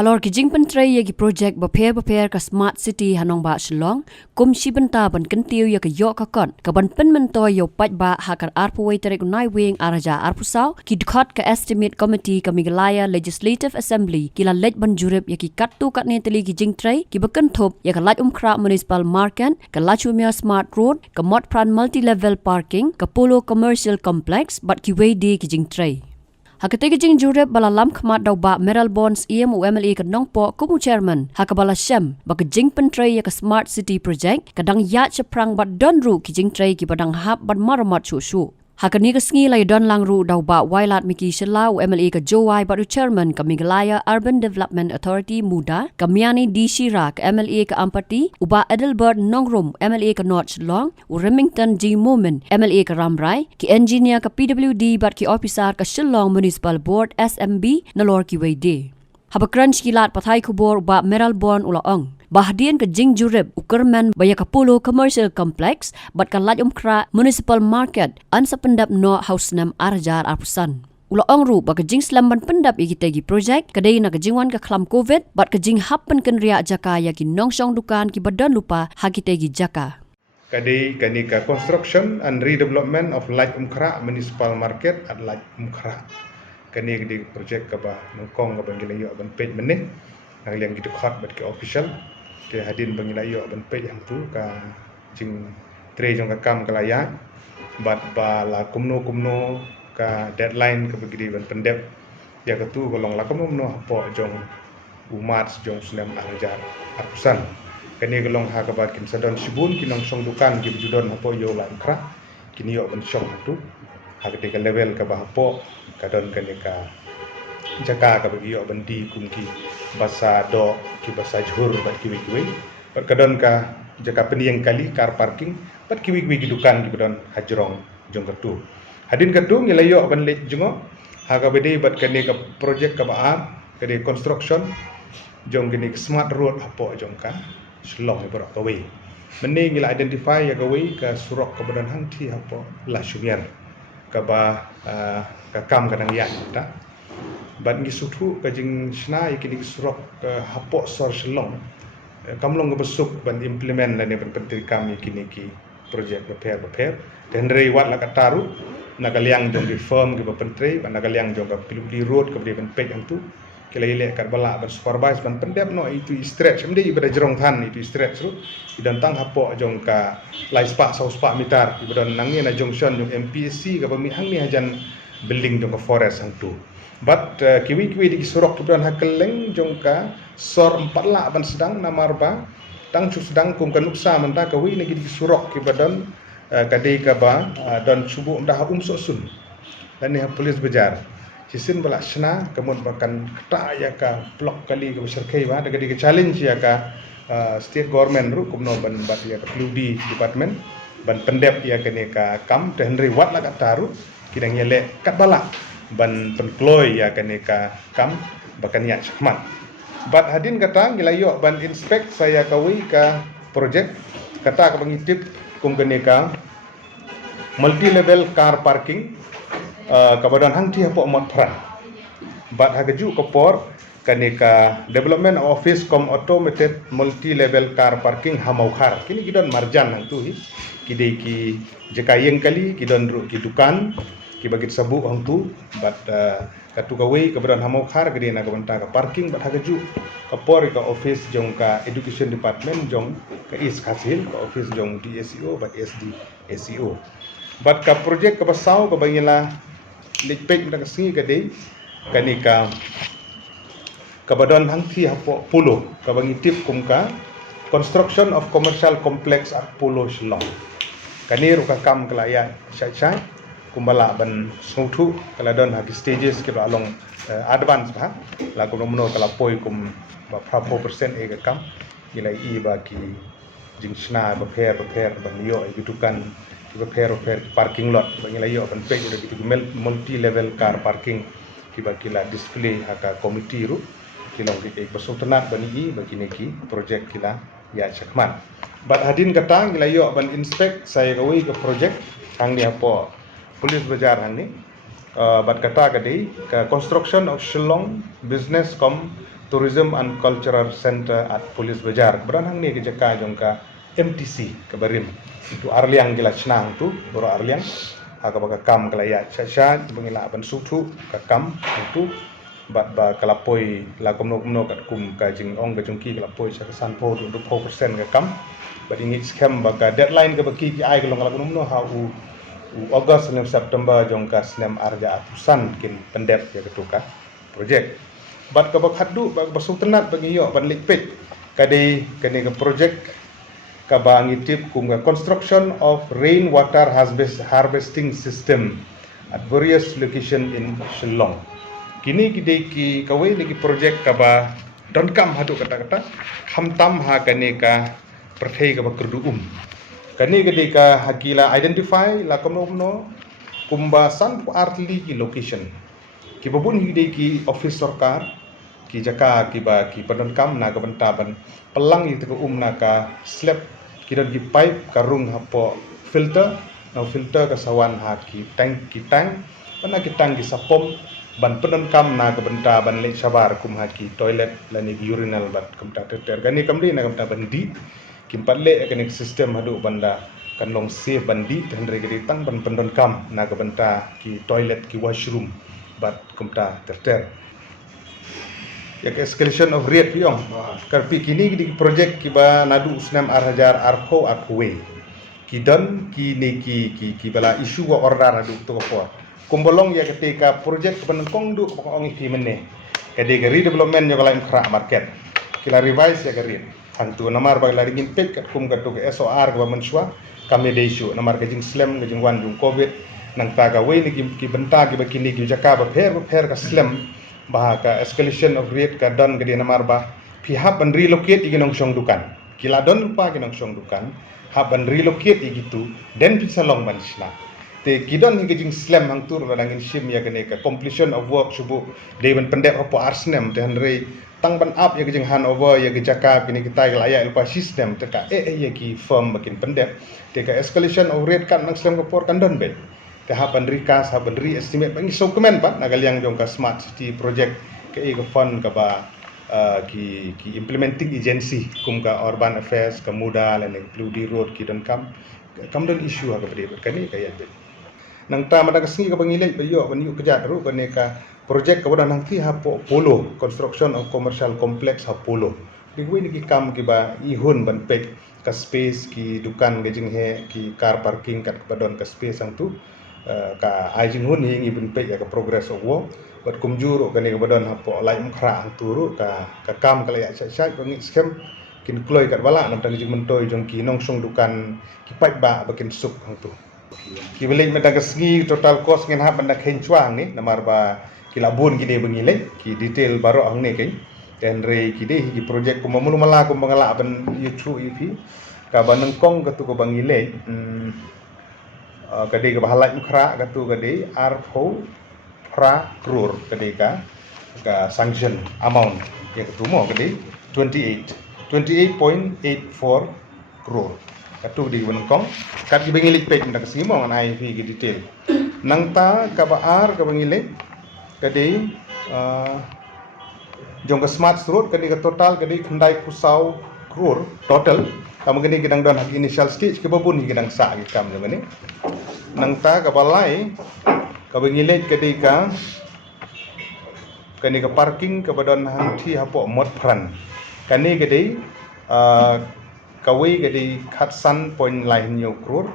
Halor ki jing pentray ya ki project baper ka smart city hanong ba Shillong kum shi benta ban kentiu ya ka yo ka kon ka ban pen mentoy yo pat ba hakar arpuway terek nai wing araja arpusau ki dkhot ka estimate committee ka Meghalaya Legislative Assembly ki la lej ban jurip ya ki kattu kat ne teli ki jing tray ki bakan thop ya ka laj kra municipal market ka lachumia smart road ka mod pran multi level parking ka polo commercial complex bat ki way de ki jing tray Hakategi jing jurep bala lam khmat daw ba Meral Bonds EMUMLE ka nongpo kumu chairman hakabala shem baka jing pentray ya ka smart city project kadang ya chaprang bat don ru ki jing tray ki badang hap bat maramat chu Hakani ka sngi lay don lang ru daw ba wailat miki shela UMLE ka Jowai batu chairman ka Meghalaya Urban Development Authority muda ka Miani D Shira ka MLA ka Ampati uba Adelbert Nongrum MLA ka North Shillong u Remington G Momen MLA ka Ramrai ki engineer ka PWD bat ki officer ka Shillong Municipal Board SMB nalor ki wayde Habakran kilat pathai kubor uba Meral Bon ulaong Bahdian ke jing jurib ukerman baya kapulu commercial complex bat kan kra municipal market ansa pendap no house nam arjar arpusan. Ula ongru ba ke jing slamban pendap ikitegi project kadai na ke jingwan ke klam covid bat ke jing happen ken ria jaka ya ki nongsong dukan ki badan lupa hakitegi jaka. Kadai kani ka construction and redevelopment of light kra municipal market at light kra. Kani di project ka ba nongkong ka bangilayo ban page meneh yang gitu khot bat ke official ke hadin bangilayo ban page yang tu ka jing tre jong ka kam ka layak bat ba la kumno ka deadline ka begidi ban pendep ya ka tu golong la kumno po jong umat jong sunem arajar arpusan kani golong ha ka ba kim sadon sibun kinong song dukan ki judon po yo la kra kini yo ban song tu ha ka level ka ba po kadon kani ka jaka ka bagi yo bandi kumki basa do ki basa jhur bat ki wi bat kadon ka jaka peniang kali car parking bat ki wi dukan ki badon hajrong jong kartu hadin kartu ngilayo ban le jongo ha ka bede bat kani ka project ka baat kani construction jong gini smart road apo jong ka Shillong ibro ka wi meni ngila identify ya ka wi ka surok ka badon hang thi apo la shumiar ka ba ka kam kadang ya ta bat ngi sutu ka jing shna ikini surok hapok sor Shillong kamlong besuk ban implement lane ban pentri kami kini ki project repair dan rei wat la kataru nakaliang jong di firm ki pentri ban nakaliang jong ka piludi road ka ban page ang tu kila ile kat bala ban supervise ban pendep no itu stretch mde ibada jerong than itu stretch ru idan tang hapok jong ka lai spa sau spa mitar ibada nangi na junction jong MPSC ka bami hang ni hajan building jong ka forest ang tu But kiwi di surok kebetulan hakeleng jongka sor 4 la ban sedang namarba tang cu sedang kum kanuksa menta kawi negi di surok kebetulan kadai kaba dan subuh dah sun dan ni polis bejar cisin bala shna kemun bakan keta ya ka blok kali ke serkai ba daga di challenge ya ka state government ru kumno ban bat ya ka PWD department ban pendep ya kene ka kam dan rewat la ka taru kidang yele kat bala ban penkloy ya kaneka kam bakan ya chakman bat hadin kata ngilayo ban inspect saya kawi ka project kata ka bangitip kum kaneka multi level car parking kabadan hang ti hapo mot pran bat hagaju kopor kaneka development office com automated multi level car parking hamaukar kini gidon marjan hang tu kidai ki jekayeng kali gidon ru ki dukan ki bagit sabu ang tu bat katu kawe keberan hamau khar gede na kabanta ka parking bat hagaju kapor ka office jong ka education department jong ka is khasil ka office jong DSEO bat SD SEO bat ka project ka basau ka bangila likpek na kasingi gede kanika kabadon hangthi hapo pulo ka bangitip kum ka construction of commercial complex at Pulo Shillong kanir ka kam kelaya syai kumbala ban sungtu kala don hagi stages ke along advance ba la ko nomno kala poi kum ba 4% e kam gila I ba ki jingshna ba pher ban yo e dukan ba pher parking lot ba gila yo ban page gitu multi level car parking ki ba kila display haka committee ru kilong ki basutna ban I ba kini ki project kila ya chakman bat hadin kata gila yo ban inspect saya gawi ke project hang ni apa Polis bejar hang ni bat kata kadi ka construction of Shillong Business Tourism and Cultural Center at Police Bajar. Beranang ni ke jaka jong ka MTC ke Barim. Tu Arliang gila senang tu, boro Arliang. Aga baka kam kelaya cha bengila ban sutu ka kam tu bat ba kalapoi la komno kat kum ka jing ong ka jungki kalapoi sa san po tu 20% ka kam. Bat ingi scam baka deadline ka baki ki ai ka long kala komno ha u August dan September jong ka snem arja atusan kin pendep ya ketuka projek. Bat ka bak hadu bak basutenat bagi yo ban likpit kadi kani ka projek ka bangi tip kum ka construction of rainwater harvesting system at various location in Shillong. Kini ki kawai lagi projek ka ba don kam hadu kata-kata hamtam ha kani ka perthai ka ba kerdu kani ka hakila identify la komno kumba san artli ki location ki babun ki office sarkar ki jaka ki padon kam na ka bantaban pelang itu na ka slab ki don ki pipe karung hapo filter ka sawan ha ki tank pana ki tank ki sapom ban padon kam na ka bantaban le sabar kum ha ki toilet lani urinal bat kum ta ter gani kamdi na kam ta bandi kimpatle kani sistem hadu banda kan long save bandi dan regri tang ban pendon kam na ka banta ki toilet ki washroom bat kumta ter ya ke escalation of rate piong karpi kini di project ki ba nadu usnam arhajar arko akwe ki don ki bala isu wa order hadu to ko kumbolong ya ketika project penengkong du pokong iki meneh kade redevelopment yo kala infra market kila revise ya garit hantu namar bag lari gimpet kat kum kat ke SOR ke mensua kami desu namar ke jing slam ke jing wan jung covid nang taga we ni ki benta ki bakini ki jaka ba pher ka slam bah ka escalation of rate ka don ke namar ba pihak ban relocate igi nong song dukan kila don pa ki nong song dukan ha ban relocate igi tu den bisa long ban sna te kidon hingga jing slam hang tur radangin shim ya kene ka completion of work subu dewan pendek apa arsnem te hanrei tang ban up ya jing handover ya jaka kini kita laya lupa sistem te ka ya ki firm makin pendek te ka escalation of rate kan nang slam ko por kan don bet te ha ban recast ha ban re-estimate bangi dokumen pa nagaliang jong ka smart city project ke e fund ka ba ki implementing agency kum ka urban affairs ka muda lan include road ki don kam don issue ha ka bede kani ka ya bet nang ta mata kasngi ka bangilai pa yo ban yu kejat ru ka project ka nang ti ha polo construction of commercial complex ha polo di wi ni kam ki ba ihun ban pek ka space ki dukan ga jing he ki car parking kat badon ka space ang tu ka ajing hun hi ngi ban pek ya ka progress of work bat kumjur ka ni ka badon ha po lai mkhra ang turu ka kam ka ya sai bangi scam kin kloi kat bala nam tang jing mentoy jong ki nong song dukan ki pai ba bakin sup hang tu ki beli meta kasngi total cost ngen ha banda khen chuang ni namar ba kilabun gini bengilai ki detail baru ang ne kai dan re ki de ki project ko mamulu mala ko mangala ban yutu ipi ka baneng kong ka tu ko bangilai ka de ka bahalai mkhra ka tu ka de artho pra crore ka de ka sanction amount ya ka tu mo ka de 28.84 crore ka tu di baneng kong ka ki bengilai pek ndak simo ngan IP ki detail nang ta ka ba ar ka bengilai kadi jong ka smart road kadi ka total kadi khandai pusau crore total kam kadi gidang don hak initial stage ke babun gidang sa gi kam ne nang ta ka balai ka bengilai kadi ka parking ka badon hang thi hapo mod pran kani kadi kawai kadi khatsan point line nyo crore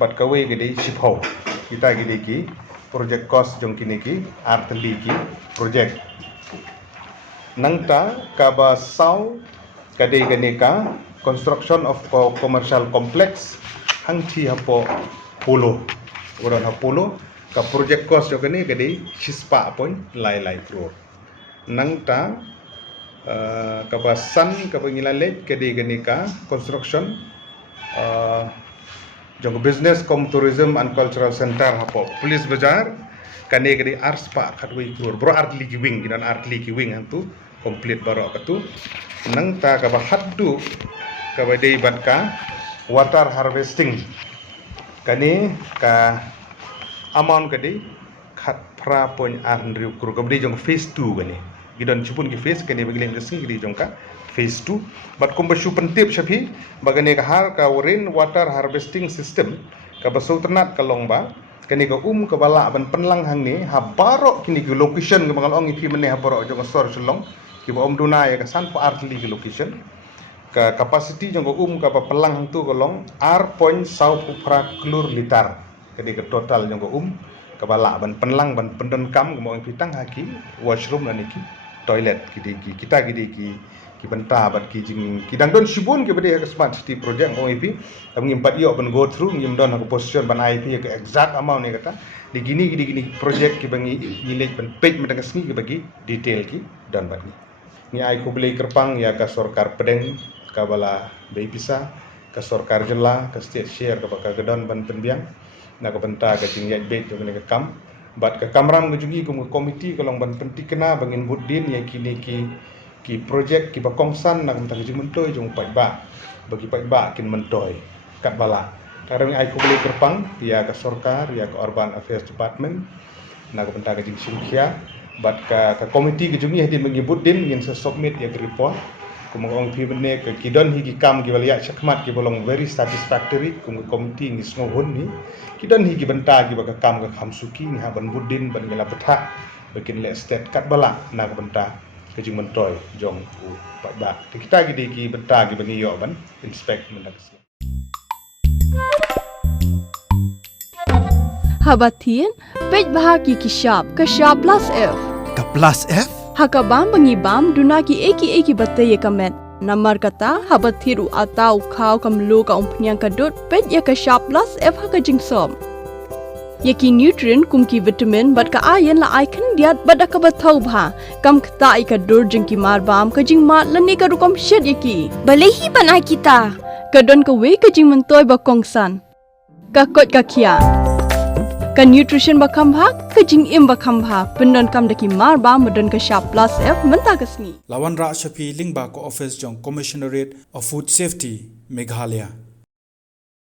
bat kawai kadi shipho kita gidi ki project cost jong kini ki artli ki project nangta kaba sau kade ka construction of commercial complex hang thi hapo polo uron polo ka project cost jong kini kade sispa point lai crore nangta kaba san kaba ngilale kade ka construction jong business tourism and cultural center hapo police bajar kane kadi arspa khatwi kur bro artli ki wing ginan artli ki wing hantu complete baro katu nang ta ka bahaddu ka badai batka water harvesting kane ka amount kadi khat pra pon riu kru gabdi jong phase 2 gani gidon chupun ki phase kani bagilem desi gidi jong ka phase 2 bat kombasu pentip shapi bagane ka har ka rain water harvesting system ka basau ternat ka longba kani ka ka bala ban penlang hang ni ha barok kini ki location ka mangal ong ipi mene ha barok jong sor chelong ki ba duna ya ka san pa artli ki location ka capacity jong ka ba pelang hang tu kolong r.sau upra klur litar kani ka total jong ka bala ban penlang ban penden kam ka mo pitang haki washroom na niki toilet kita ki benta bat ki jing kidang don shibun ke bade ka smart city project mo ipi tam ngimpat yo ban go through ngim don ka position ban IP ke exact amount ni kata di gini project ki bangi nilai ban page medang sni ki bagi detail ki don bat ni ai ko beli kerpang ya ka sorkar pedeng ka bala bei pisa ka sorkar jela ka state share ka baka gedon ban penbiang na ka benta ka jing yat bet jo ka kam bat ka kamram ka jungi ko komiti kolong ban pentikena bangin buddin ya kini ki projek ki bakongsan nak mentang jing mentoy jong pai ba bagi pai ba kin mentoy kat bala karang ai ko beli kerpang ya ka sorkar ya ka urban affairs department na ka benta ka jing singkhia bat ka komiti ka jungi hadin menyebut din ngin submit ya report kumong pi bene ke kidon higi kam ki walia chakmat ki bolong very satisfactory komiti ngi sngohon ni kidon higi benta ki baka kam ka khamsuki ni ha ban budin ban gela betha bakin le state kat bala na ka benta ke jing mentoy jong ba kita gidi ki benta ki bangi yo ban inspect mendak Habatin pej bahagi ki shop plus F Ka plus F? Hakabam bangibam dunaki eki batai kamet namar kata habathiru atau khau kamlu ka umpnyang kadut pej ya ka shop plus F haka jingsom yaki nutrient kumki vitamin bat ka iron la icon diat bat ka bathau bha kam khta I ka dur jingki marbam ka jing mat lani ka rukom shed yaki balehi banai kita kadon ka we ka jing mentoy ba kongsan ka kot ka kia ka nutrition ba khambha ka jing im ba khambha pendon kam daki mar ba modon ka shop plus F menta kasni Lawan Ra Shapi Lingba ko office jong Commissionerate of Food Safety Meghalaya